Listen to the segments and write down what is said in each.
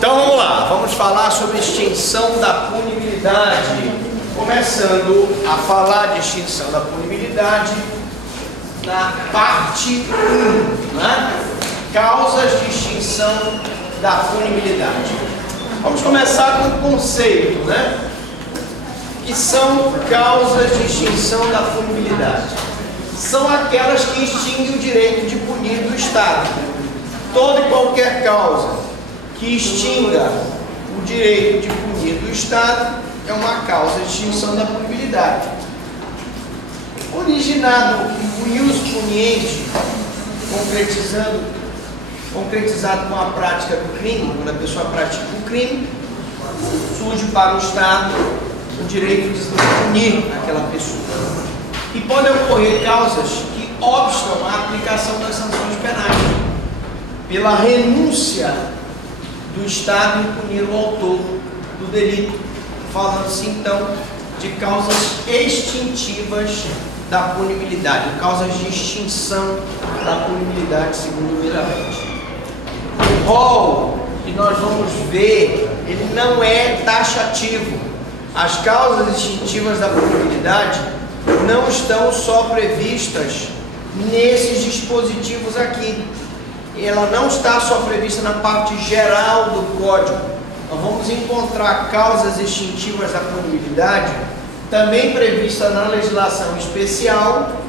Então vamos lá, vamos falar sobre extinção da punibilidade. Começando a falar de extinção da punibilidade na parte 1, né? Causas de extinção da punibilidade. Vamos começar com o conceito, né? Que são causas de extinção da punibilidade. São aquelas que extinguem o direito de punir do Estado. Toda e qualquer causa que extinga o direito de punir do Estado é uma causa de extinção da punibilidade. Originado o ius puniente, concretizado com a prática do crime, quando a pessoa pratica o crime, surge para o Estado o direito de punir aquela pessoa. E podem ocorrer causas que obstam a aplicação das sanções penais, pela renúncia do Estado em punir o autor do delito. Falando-se então de causas extintivas da punibilidade, causas de extinção da punibilidade segundo o Mirabete. O rol que nós vamos ver, ele não é taxativo. As causas extintivas da punibilidade não estão só previstas nesses dispositivos aqui. Ela não está só prevista na parte geral do Código. Nós vamos encontrar causas extintivas da punibilidade também prevista na legislação especial,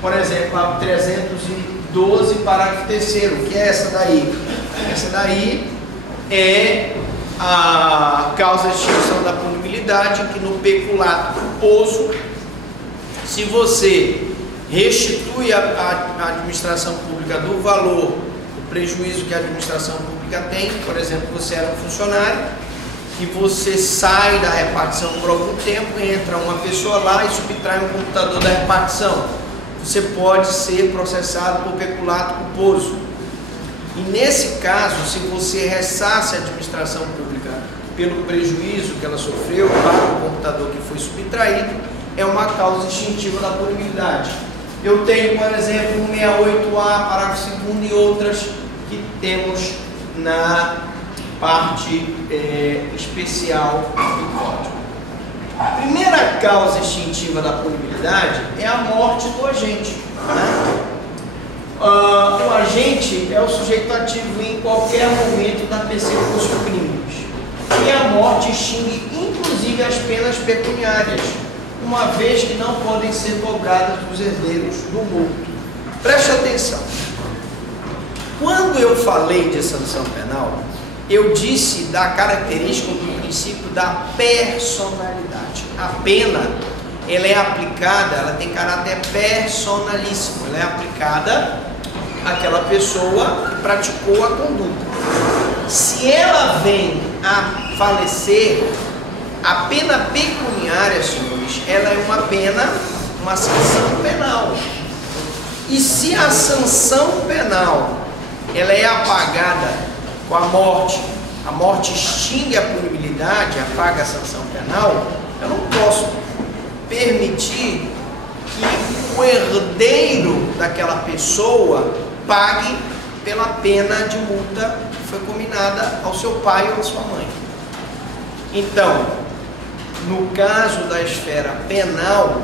por exemplo, a 312, parágrafo 3º, que é essa daí. Essa daí é a causa de extinção da punibilidade, que no peculato culposo, se você restitui a administração pública do valor, o prejuízo que a administração pública tem, por exemplo, você era um funcionário, que você sai da repartição por algum tempo, entra uma pessoa lá e subtrai um computador da repartição, você pode ser processado por peculato culposo. E nesse caso, se você ressarce a administração pública pelo prejuízo que ela sofreu para o computador que foi subtraído, é uma causa extintiva da punibilidade. Eu tenho, por exemplo, 168A, parágrafo 2º e outras que temos na parte especial do Código. A primeira causa extintiva da punibilidade é a morte do agente, né? O agente é o sujeito ativo em qualquer momento da persecução crimes. E a morte extingue inclusive as penas pecuniárias, uma vez que não podem ser cobradas dos herdeiros do morto. Preste atenção. Quando eu falei de sanção penal, eu disse da característica do princípio da personalidade. A pena, ela é aplicada, ela tem caráter personalíssimo, ela é aplicada àquela pessoa que praticou a conduta. Se ela vem a falecer, a pena pecuniária, senhores, ela é uma pena, uma sanção penal. E se a sanção penal ela é apagada com a morte extingue a punibilidade, apaga a sanção penal, eu não posso permitir que o herdeiro daquela pessoa pague pela pena de multa que foi combinada ao seu pai ou à sua mãe. Então, no caso da esfera penal,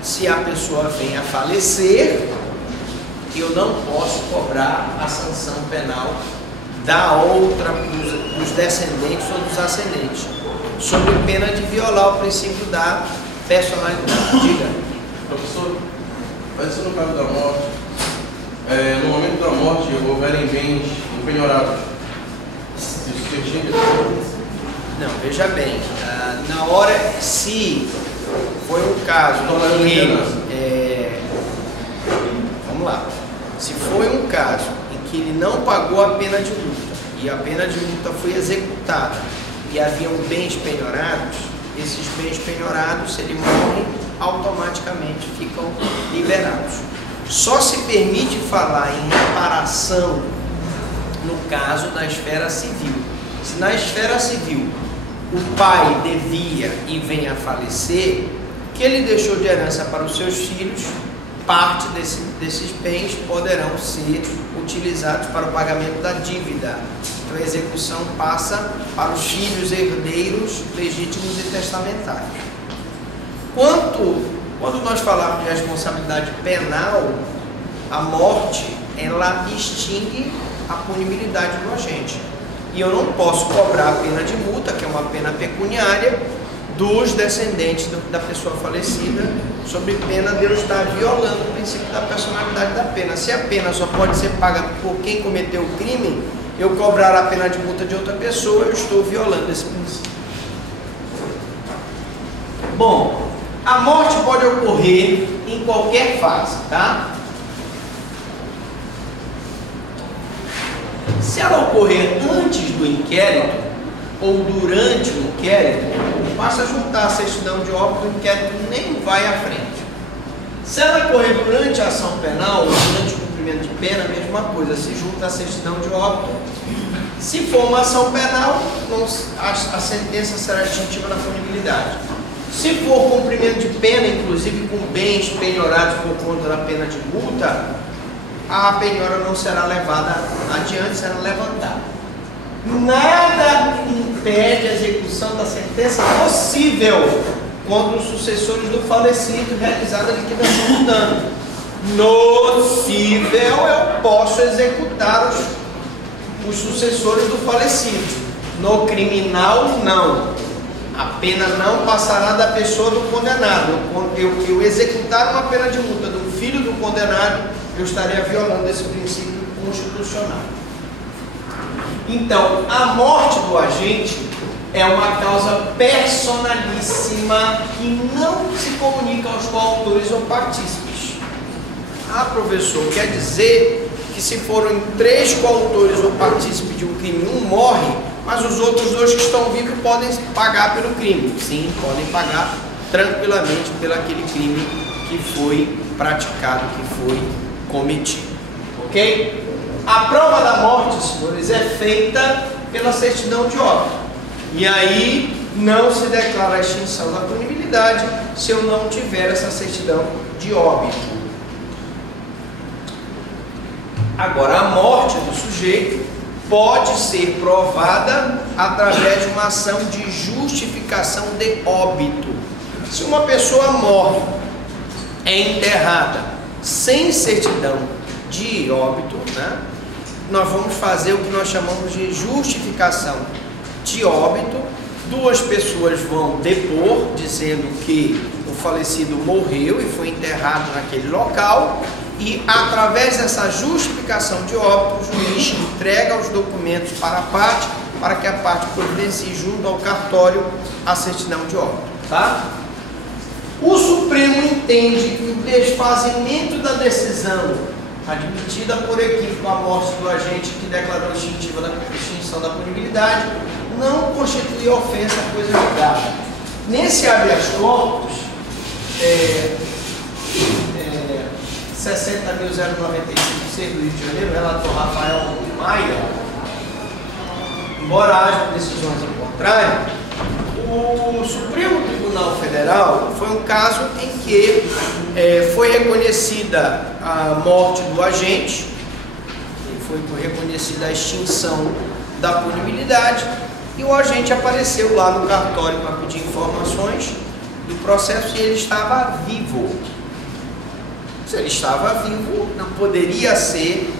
se a pessoa vem a falecer, eu não posso cobrar a sanção penal da outra, dos descendentes ou dos ascendentes, sob pena de violar o princípio da personalidade. Diga. Professor, vai ser no caso da morte, no momento da morte houverem bens empenhorados. Não, veja bem, na hora, se foi um caso vamos lá, se foi um caso em que ele não pagou a pena de multa e a pena de multa foi executada e haviam bens penhorados, esses bens penhorados, se ele morre, automaticamente ficam liberados. Só se permite falar em reparação no caso da esfera civil. Se na esfera civil o pai devia e vem a falecer, o que ele deixou de herança para os seus filhos, parte desses bens poderão ser utilizados para o pagamento da dívida. Então a execução passa para os filhos herdeiros legítimos e testamentários. Quando nós falamos de responsabilidade penal, a morte, ela extingue a punibilidade do agente. E eu não posso cobrar a pena de multa, que é uma pena pecuniária, dos descendentes da pessoa falecida, sob pena de eu estar violando o princípio da personalidade da pena. Se a pena só pode ser paga por quem cometeu o crime, eu cobrar a pena de multa de outra pessoa, eu estou violando esse princípio. Bom, a morte pode ocorrer em qualquer fase, tá? Se ela ocorrer antes do inquérito ou durante o inquérito, basta juntar a certidão de óbito, o inquérito nem vai à frente. Se ela ocorrer durante a ação penal ou durante o cumprimento de pena, a mesma coisa, se junta a certidão de óbito. Se for uma ação penal, a sentença será extintiva da punibilidade. Se for cumprimento de pena, inclusive com bens penhorados por conta da pena de multa, a penhora não será levada adiante, será levantada. Nada impede a execução da sentença possível contra os sucessores do falecido realizada a liquidação do dano. Possível, eu posso executar os sucessores do falecido. No criminal, não. A pena não passará da pessoa do condenado. Eu executar uma pena de multa do filho do condenado, eu estaria violando esse princípio constitucional. Então, a morte do agente é uma causa personalíssima que não se comunica aos coautores ou partícipes. Ah, professor, quer dizer que se foram 3 coautores ou partícipes de um crime, um morre, mas os outros 2 que estão vivos podem pagar pelo crime? Sim, podem pagar tranquilamente pelo aquele crime que foi praticado, que foi cometido. Ok? A prova da morte, senhores, é feita pela certidão de óbito. E aí não se declara a extinção da punibilidade se eu não tiver essa certidão de óbito. Agora, a morte do sujeito pode ser provada através de uma ação de justificação de óbito. Se uma pessoa morre, é enterrada sem certidão de óbito, né? Nós vamos fazer o que nós chamamos de justificação de óbito. 2 pessoas vão depor, dizendo que o falecido morreu e foi enterrado naquele local, e através dessa justificação de óbito, o juiz entrega os documentos para a parte, para que a parte providencie junto ao cartório a certidão de óbito, tá? O Supremo entende que o desfazimento da decisão admitida por equívoco a morte do agente que declarou extinção da punibilidade não constitui ofensa à coisa julgada. Nesse habeas corpus 60.095 do Rio de Janeiro, relator Rafael Maia, embora haja decisões em contrário, o Supremo Tribunal Federal foi um caso em que foi reconhecida a morte do agente, foi reconhecida a extinção da punibilidade, e o agente apareceu lá no cartório para pedir informações do processo e ele estava vivo. Se ele estava vivo, não poderia ser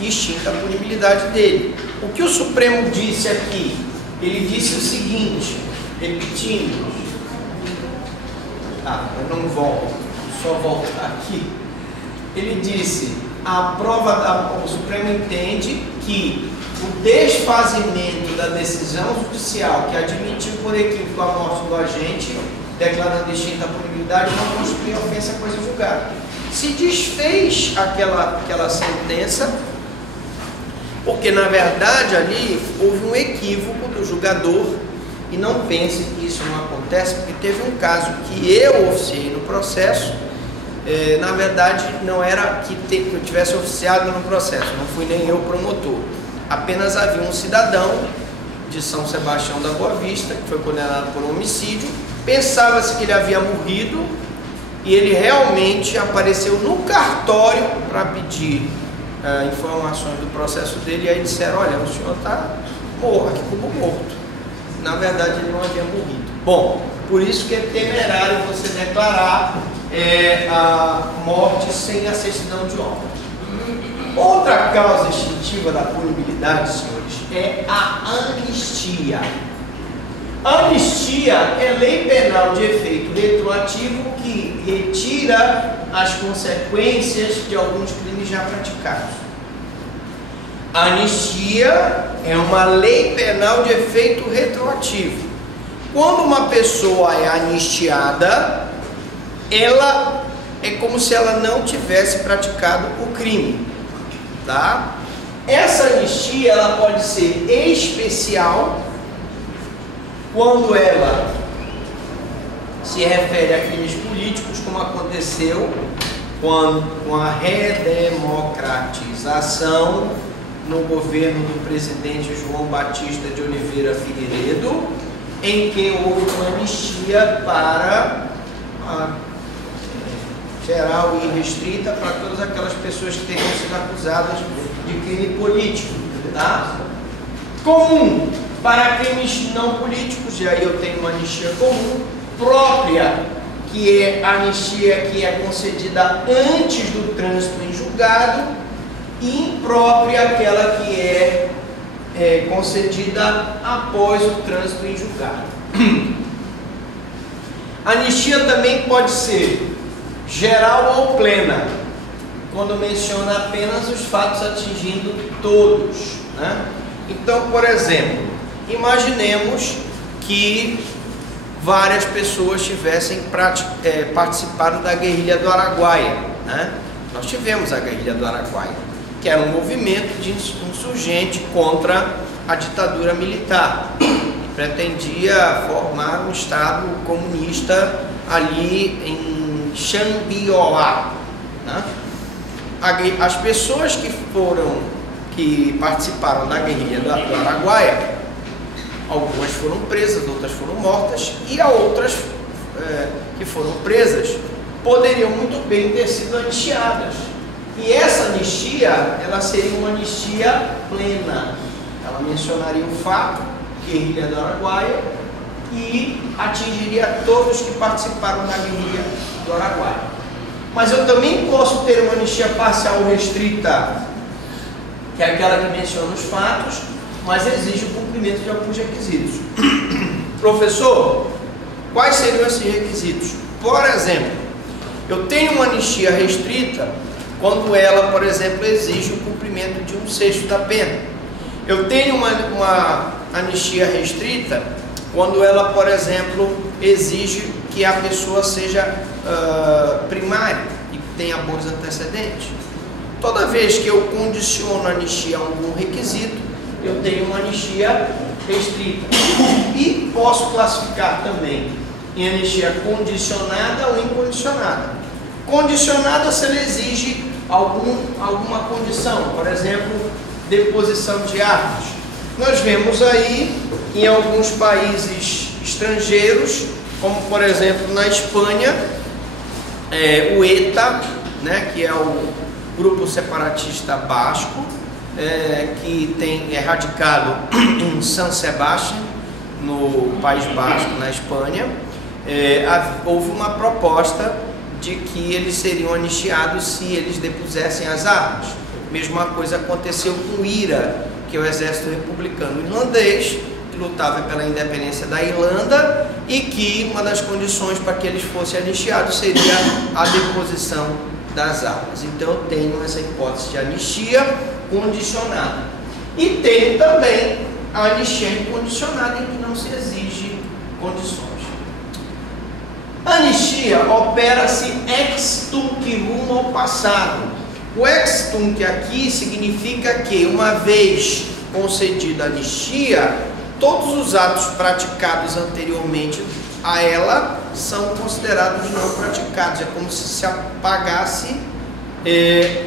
extinta a punibilidade dele. O que o Supremo disse aqui? Ele disse o seguinte, repetindo, eu não volto, só voltar aqui. Ele disse, o Supremo entende que o desfazimento da decisão judicial que admitiu por equívoco a morte do agente, declarando extinta a punibilidade, não constitui ofensa à coisa julgada. Se desfez aquela sentença, porque na verdade ali houve um equívoco do julgador, e não pense que isso não acontece, porque teve um caso que eu oficiei no processo, na verdade não era que eu tivesse oficiado no processo, não fui nem eu promotor, apenas havia um cidadão de São Sebastião da Boa Vista, que foi condenado por homicídio, pensava-se que ele havia morrido, e ele realmente apareceu no cartório para pedir informações do processo dele, e aí disseram, olha, o senhor está aqui como morto. Na verdade, ele não havia morrido. Bom, por isso que é temerário você declarar a morte sem a certidão de óbito. Outra causa extintiva da punibilidade, senhores, é a anistia. A anistia é lei penal de efeito retroativo que retira as consequências de alguns crimes já praticados. A anistia é uma lei penal de efeito retroativo. Quando uma pessoa é anistiada, ela é como se ela não tivesse praticado o crime, tá? Essa anistia ela pode ser especial quando ela se refere a crimes políticos, como aconteceu com a redemocratização no governo do presidente João Batista de Oliveira Figueiredo, em que houve uma anistia para geral e restrita para todas aquelas pessoas que teriam sido acusadas de crime político, tá? Comum para crimes não políticos, e aí eu tenho uma anistia comum própria, que é a anistia que é concedida antes do trânsito em julgado, e imprópria, aquela que é concedida após o trânsito em julgado. A anistia também pode ser geral ou plena, quando menciona apenas os fatos atingindo todos, né? Então, por exemplo, imaginemos que várias pessoas tivessem participado da guerrilha do Araguaia, né? Nós tivemos a guerrilha do Araguaia, que era um movimento de insurgente contra a ditadura militar, que pretendia formar um Estado comunista ali em Xambioá, né? As pessoas que participaram da guerrilha do Araguaia, algumas foram presas, outras foram mortas, e outras que foram presas poderiam muito bem ter sido anistiadas. E essa anistia, ela seria uma anistia plena. Ela mencionaria o fato, guerrilha do Araguaia, e atingiria todos que participaram da guerrilha do Araguaia. Mas eu também posso ter uma anistia parcial restrita, que é aquela que menciona os fatos, mas exige o cumprimento de alguns requisitos. Professor, quais seriam esses requisitos? Por exemplo, eu tenho uma anistia restrita quando ela, por exemplo, exige o cumprimento de 1/6 da pena. Eu tenho uma anistia restrita quando ela, por exemplo, exige que a pessoa seja primária e tenha bons antecedentes. Toda vez que eu condiciono a anistia a algum requisito, eu tenho uma anistia restrita. E posso classificar também em anistia condicionada ou incondicionada. Condicionada se ela exige alguma condição, por exemplo, deposição de armas. Nós vemos aí em alguns países estrangeiros, como por exemplo na Espanha, o ETA, né, que é o grupo separatista basco, que é radicado em San Sebastián, no País Basco, na Espanha. Houve uma proposta de que eles seriam anistiados se eles depusessem as armas. Mesma coisa aconteceu com o IRA, que é o Exército Republicano Irlandês, que lutava pela independência da Irlanda, e que uma das condições para que eles fossem anistiados seria a deposição das armas. Então eu tenho essa hipótese de anistia condicionada. E tem também a anistia incondicionada, em que não se exige condições. A anistia opera-se ex tunc rumo ao passado. O ex tunc aqui significa que, uma vez concedida a anistia, todos os atos praticados anteriormente a ela são considerados não praticados. É como se apagasse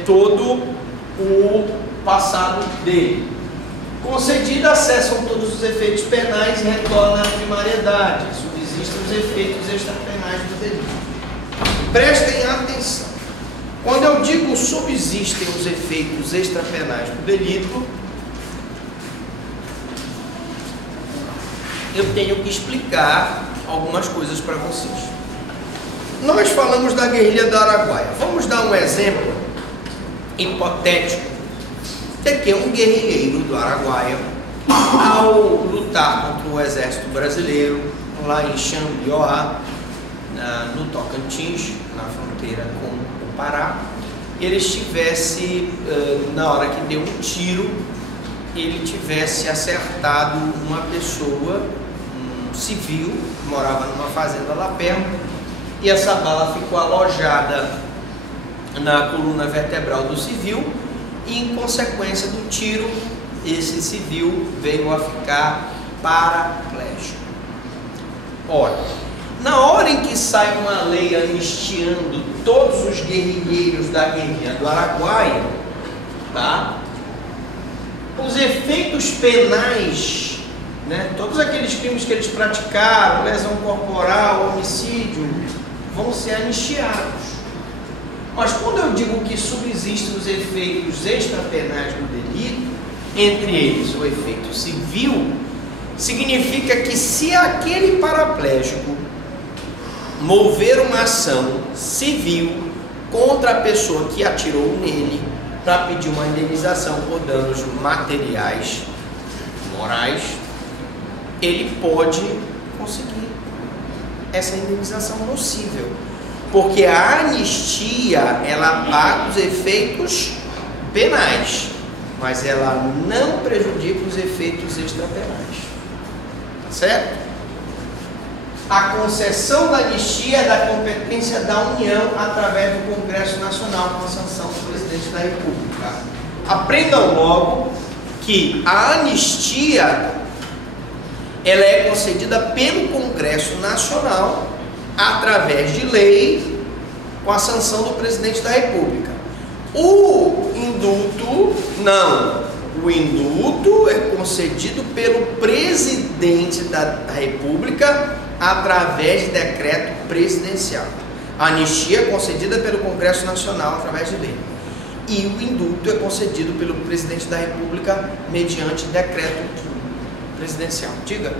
todo o passado dele. Concedida, cessam todos os efeitos penais e retorna à primariedade. Subsistem os efeitos extrapenais do delito. Prestem atenção. Quando eu digo subsistem os efeitos extrapenais do delito, eu tenho que explicar algumas coisas para vocês. Nós falamos da guerrilha do Araguaia. Vamos dar um exemplo hipotético de que um guerrilheiro do Araguaia, ao lutar contra o exército brasileiro lá em Xambioá, no Tocantins, na fronteira com o Pará, ele estivesse, na hora que deu um tiro, ele tivesse acertado uma pessoa, um civil, que morava numa fazenda lá perto, e essa bala ficou alojada na coluna vertebral do civil, e em consequência do tiro, esse civil veio a ficar paraplégico. Ora, na hora em que sai uma lei anistiando todos os guerrilheiros da guerrilha do Araguaia, tá? Os efeitos penais, né? Todos aqueles crimes que eles praticaram, lesão corporal, homicídio, vão ser anistiados. Mas quando eu digo que subsistem os efeitos extrapenais do delito, entre eles o efeito civil, significa que se aquele paraplégico mover uma ação civil contra a pessoa que atirou nele para pedir uma indenização por danos materiais, morais, ele pode conseguir essa indenização possível, porque a anistia ela apaga os efeitos penais, mas ela não prejudica os efeitos extrapenais, tá certo? A concessão da anistia é da competência da União através do Congresso Nacional com a sanção do Presidente da República. Aprendam logo que a anistia ela é concedida pelo Congresso Nacional através de lei com a sanção do Presidente da República. O indulto, não. O indulto é concedido pelo Presidente da República através de decreto presidencial. A anistia é concedida pelo Congresso Nacional através de lei. E o indulto é concedido pelo Presidente da República mediante decreto presidencial. Diga.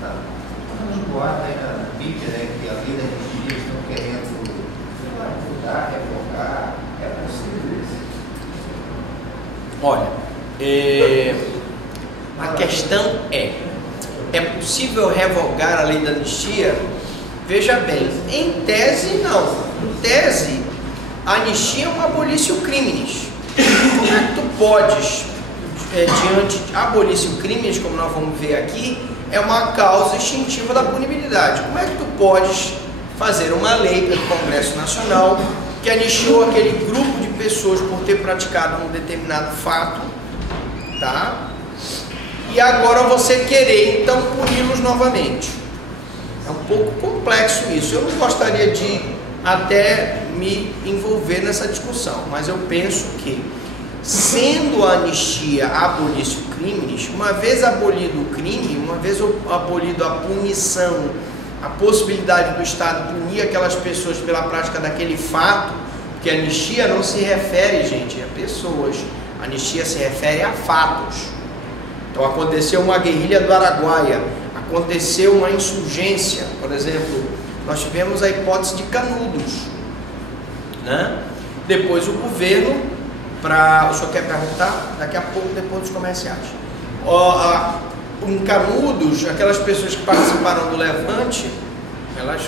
Vamos boatos aí na mídia, né, que a lei da anistia estão querendo mudar, revogar. É possível isso? Olha, a questão é possível revogar a lei da anistia? Veja bem, em tese não. Em tese, a anistia é uma abolício criminis. Como é que tu podes, diante de abolício criminis, como nós vamos ver aqui, é uma causa extintiva da punibilidade. Como é que tu podes fazer uma lei pelo Congresso Nacional que anistiou aquele grupo de pessoas por ter praticado um determinado fato, tá? E agora você querer então puni-los novamente? É um pouco complexo isso. Eu não gostaria de até me envolver nessa discussão, mas eu penso que, sendo a anistia abolício criminis, uma vez abolido o crime, uma vez abolido a punição, a possibilidade do Estado punir aquelas pessoas pela prática daquele fato, porque a anistia não se refere, gente, a pessoas, a anistia se refere a fatos. Então aconteceu uma guerrilha do Araguaia, aconteceu uma insurgência, por exemplo, nós tivemos a hipótese de Canudos, né? Depois o governo, o senhor quer perguntar? Daqui a pouco, depois dos comerciais. Em Canudos, aquelas pessoas que participaram do levante,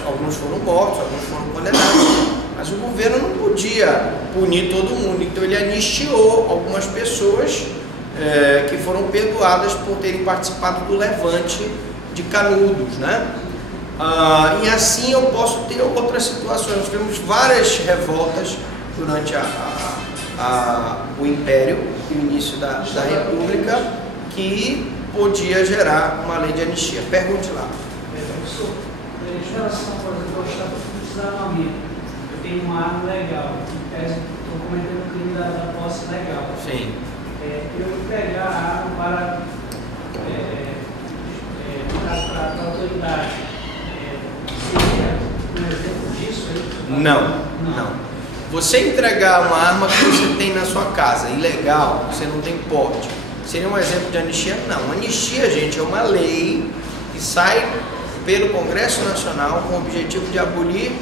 alguns foram mortos, alguns foram condenados, mas o governo não podia punir todo mundo, então ele anistiou algumas pessoas que foram perdoadas por terem participado do levante de Canudos, né? E assim eu posso ter outras situações. Nós tivemos várias revoltas durante o Império, o início da República, que podia gerar uma lei de anistia. Pergunte lá. Professor, em relação, por exemplo, ao Estado precisar de um amigo, eu tenho uma arma legal, estou cometendo o crime da posse legal. Sim. Eu pegar a arma para a autoridade, seria um exemplo disso aí? Não. Você entregar uma arma que você tem na sua casa, ilegal, você não tem porte, seria um exemplo de anistia? Não. Anistia, gente, é uma lei que sai pelo Congresso Nacional com o objetivo de abolir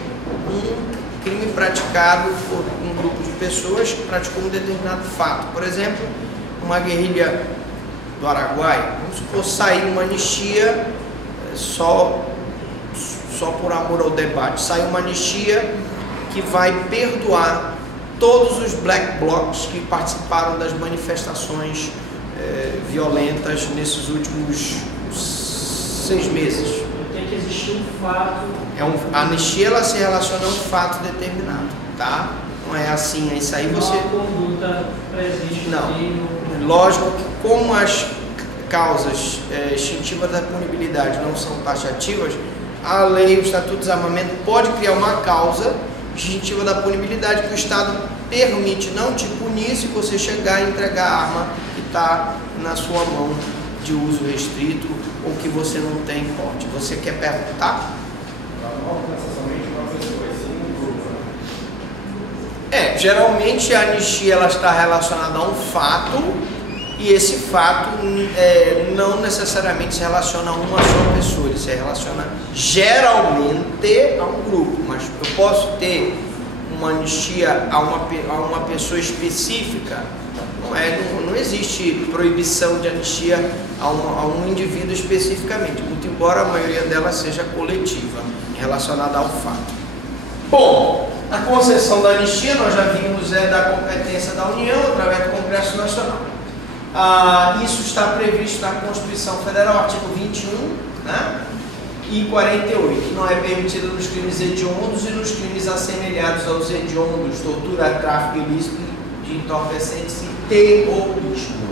um crime praticado por um grupo de pessoas que praticou um determinado fato. Por exemplo, uma guerrilha do Araguaia, vamos supor, sair uma anistia só por amor ao debate, sai uma anistia que vai perdoar todos os black blocs que participaram das manifestações violentas nesses últimos 6 meses. Tem que existir um fato. A anistia, ela se relaciona a um fato determinado, tá? Não é assim, é isso aí você... Uma conduta presente. Não, lógico que como as causas extintivas da punibilidade não são taxativas, a lei, o Estatuto de Desarmamento pode criar uma causa extintiva da punibilidade que o Estado permite não te punir se você chegar e entregar a arma que está na sua mão de uso restrito ou que você não tem porte. Você quer perguntar? Não necessariamente uma pessoa, sim um grupo. Geralmente a anistia ela está relacionada a um fato e esse fato não necessariamente se relaciona a uma só pessoa, ele se relaciona geralmente a um grupo, mas eu posso ter uma anistia a uma pessoa específica. Não existe proibição de anistia a um indivíduo especificamente, muito embora a maioria delas seja coletiva, relacionada ao fato. Bom, a concessão da anistia, nós já vimos, é da competência da União, através do Congresso Nacional. Isso está previsto na Constituição Federal, artigo 21, né? E 48. Não é permitido nos crimes hediondos e nos crimes assemelhados aos hediondos, tortura, tráfico ilícito de entorpecentes e terrorismo.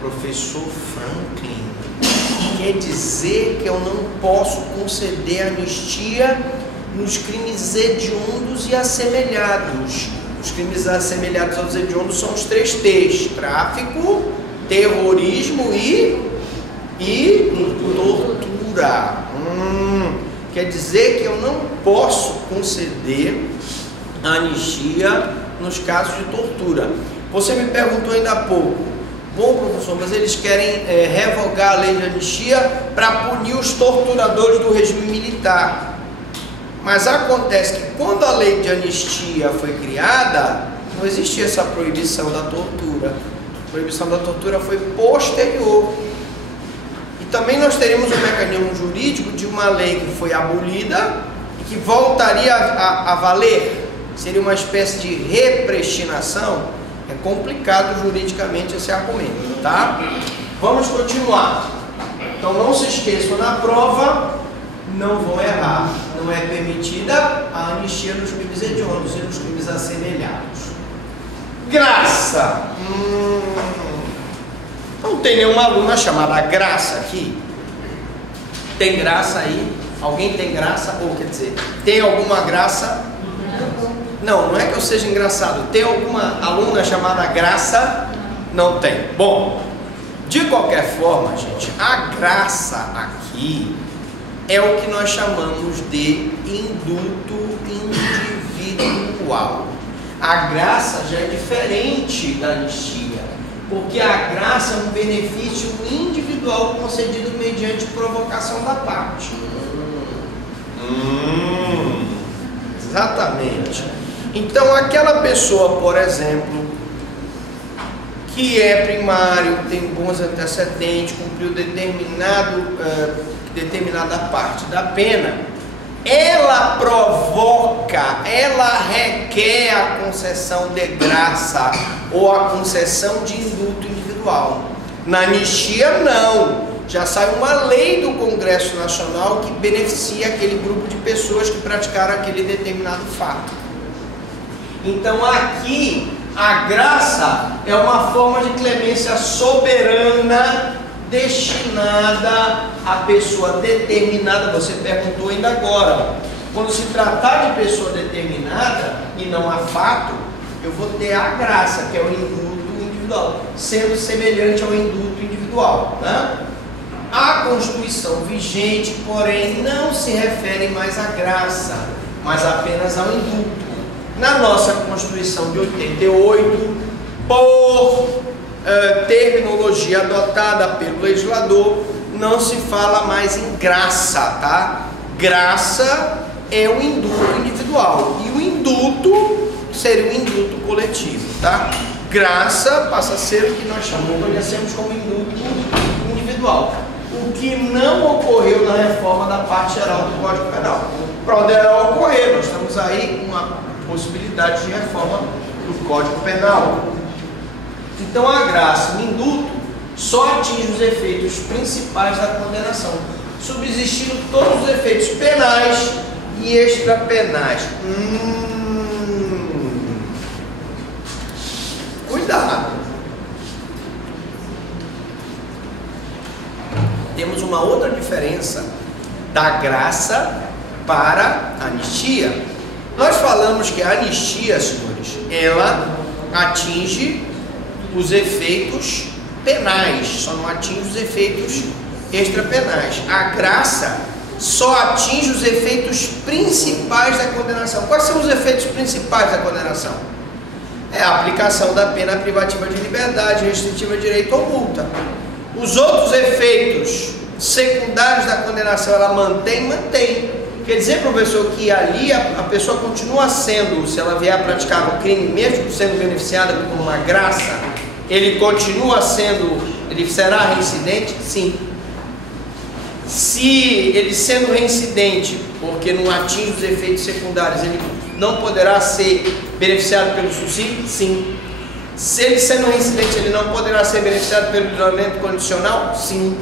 Professor Franklin, quer dizer que eu não posso conceder anistia nos crimes hediondos e assemelhados. Os crimes assemelhados aos hediondos são os 3 T's: tráfico, terrorismo e tortura. Quer dizer que eu não posso conceder anistia nos casos de tortura. Você me perguntou ainda há pouco, bom professor, mas eles querem revogar a lei de anistia para punir os torturadores do regime militar. Mas acontece que quando a lei de anistia foi criada, não existia essa proibição da tortura. A proibição da tortura foi posterior. E também nós teríamos um mecanismo jurídico de uma lei que foi abolida e que voltaria a valer. Seria uma espécie de repristinação. É complicado juridicamente esse argumento, tá? Vamos continuar. Então não se esqueçam, na prova não vão errar. Não é permitida a anistia nos crimes hediondos e nos crimes assemelhados. Graça. Não tem nenhuma aluna chamada Graça aqui? Tem graça aí? Alguém tem graça? Ou quer dizer, tem alguma graça? Não é que eu seja engraçado. Tem alguma aluna chamada Graça? Não tem. Bom, de qualquer forma, gente, a graça aqui é o que nós chamamos de indulto individual. A graça já é diferente da anistia, porque a graça é um benefício individual concedido mediante provocação da parte. Exatamente. Então aquela pessoa, por exemplo, que é primário, tem bons antecedentes, cumpriu determinada parte da pena, ela provoca, ela requer a concessão de graça ou a concessão de indulto individual. Na anistia não, já sai uma lei do Congresso Nacional que beneficia aquele grupo de pessoas que praticaram aquele determinado fato. Então aqui a graça é uma forma de clemência soberana destinada à pessoa determinada. Você perguntou ainda agora. Quando se tratar de pessoa determinada e não há fato, eu vou ter a graça, que é o indulto individual, sendo semelhante ao indulto individual, né? A Constituição vigente, porém, não se refere mais à graça, mas apenas ao indulto. Na nossa Constituição de 88, por terminologia adotada pelo legislador, não se fala mais em graça, tá? Graça é o indulto individual e o indulto seria o indulto coletivo, tá? Graça passa a ser o que nós conhecemos como indulto individual, o que não ocorreu na reforma da parte geral do Código Penal. Poderá ocorrer, nós estamos aí com uma possibilidade de reforma do Código Penal. Então a graça, o indulto, só atinge os efeitos principais da condenação, subsistindo todos os efeitos penais e extrapenais. Cuidado. Temos uma outra diferença da graça para a anistia. Nós falamos que a anistia, senhores, ela atinge os efeitos penais, só não atinge os efeitos extrapenais. A graça só atinge os efeitos principais da condenação. Quais são os efeitos principais da condenação? É a aplicação da pena privativa de liberdade, restritiva de direito ou multa. Os outros efeitos secundários da condenação, ela mantém. Quer dizer, professor, que ali a pessoa continua sendo, se ela vier a praticar o crime, mesmo sendo beneficiada por uma graça, ele continua sendo, ele será reincidente? Sim. Se ele sendo reincidente, porque não atinge os efeitos secundários, ele não poderá ser beneficiado pelo subsídio? Sim. Se ele sendo reincidente, ele não poderá ser beneficiado pelo livramento condicional? Sim.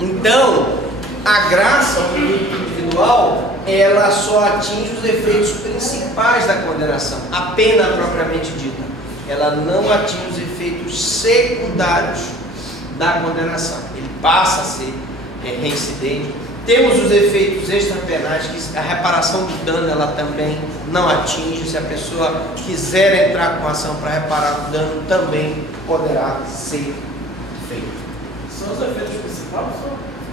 Então, a graça, o indulto individual, ela só atinge os efeitos principais da condenação, a pena propriamente dita. Ela não atinge os efeitos secundários da condenação. Ele passa a ser reincidente. Temos os efeitos extrapenais, que a reparação do dano ela também não atinge. Se a pessoa quiser entrar com ação para reparar o dano, também poderá ser feito. São os efeitos principais?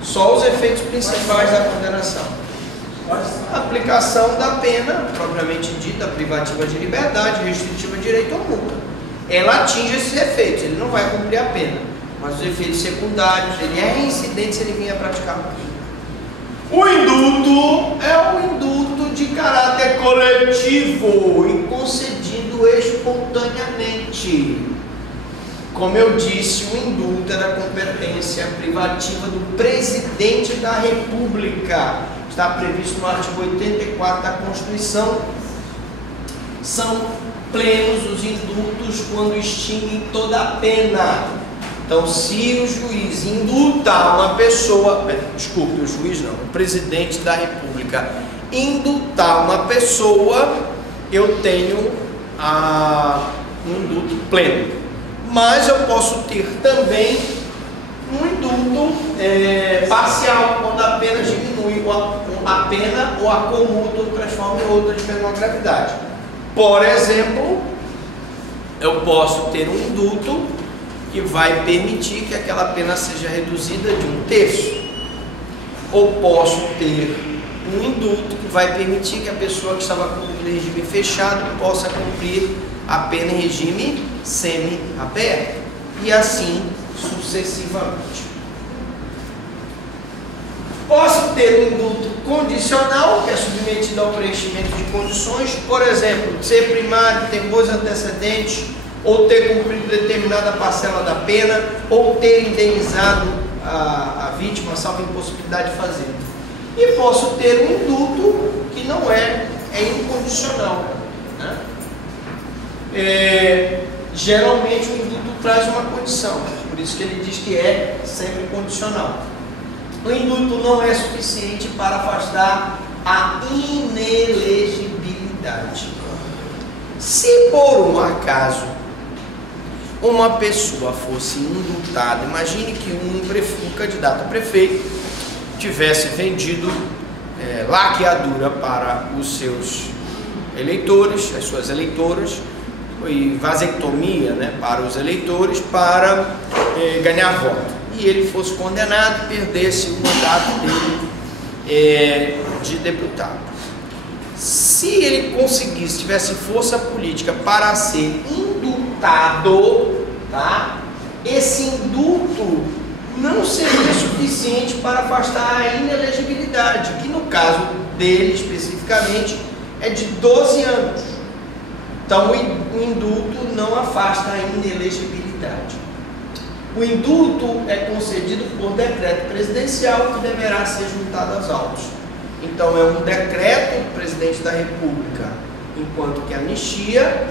Só os efeitos principais da condenação. A aplicação da pena, propriamente dita, privativa de liberdade, restritiva de direito ou multa. Ela atinge esses efeitos, ele não vai cumprir a pena. Mas os efeitos secundários, ele é reincidente se ele vier a praticar o crime. O indulto é um indulto de caráter coletivo e concedido espontaneamente. Como eu disse, o indulto é da competência privativa do presidente da República. Está previsto no artigo 84 da Constituição. São plenos os indultos quando extinguem toda a pena. Então, se o juiz indultar uma pessoa, desculpe, o juiz não, o presidente da República indultar uma pessoa, eu tenho um indulto pleno. Mas eu posso ter também um indulto parcial, quando a pena diminui a pena ou a commuta ou transforma em outra de menor gravidade. Por exemplo, eu posso ter um indulto que vai permitir que aquela pena seja reduzida de 1/3. Ou posso ter um indulto que vai permitir que a pessoa que estava cumprindo em regime fechado possa cumprir a pena em regime semi-aberto. E assim sucessivamente. Posso ter um indulto condicional, que é submetido ao preenchimento de condições, por exemplo, ser primário, ter bons antecedentes, ou ter cumprido determinada parcela da pena, ou ter indenizado a vítima, salvo impossibilidade de fazer. E posso ter um indulto que não é incondicional, né? Geralmente o indulto traz uma condição, por isso que ele diz que é sempre condicional. O indulto não é suficiente para afastar a inelegibilidade. Se por um acaso uma pessoa fosse indultada, imagine que um candidato a prefeito tivesse vendido laqueadura para os seus eleitores, as suas eleitoras, e vasectomia, né, para os eleitores para ganhar voto. E ele fosse condenado e perdesse o mandato dele de deputado. Se ele conseguisse, tivesse força política para ser indultado, tá? Esse indulto não seria suficiente para afastar a inelegibilidade, que no caso dele especificamente é de 12 anos. Então o indulto não afasta a inelegibilidade. O indulto é concedido por decreto presidencial que deverá ser juntado aos autos. Então é um decreto do presidente da República, enquanto que a anistia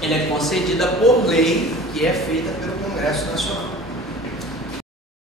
ela é concedida por lei, que é feita pelo Congresso Nacional.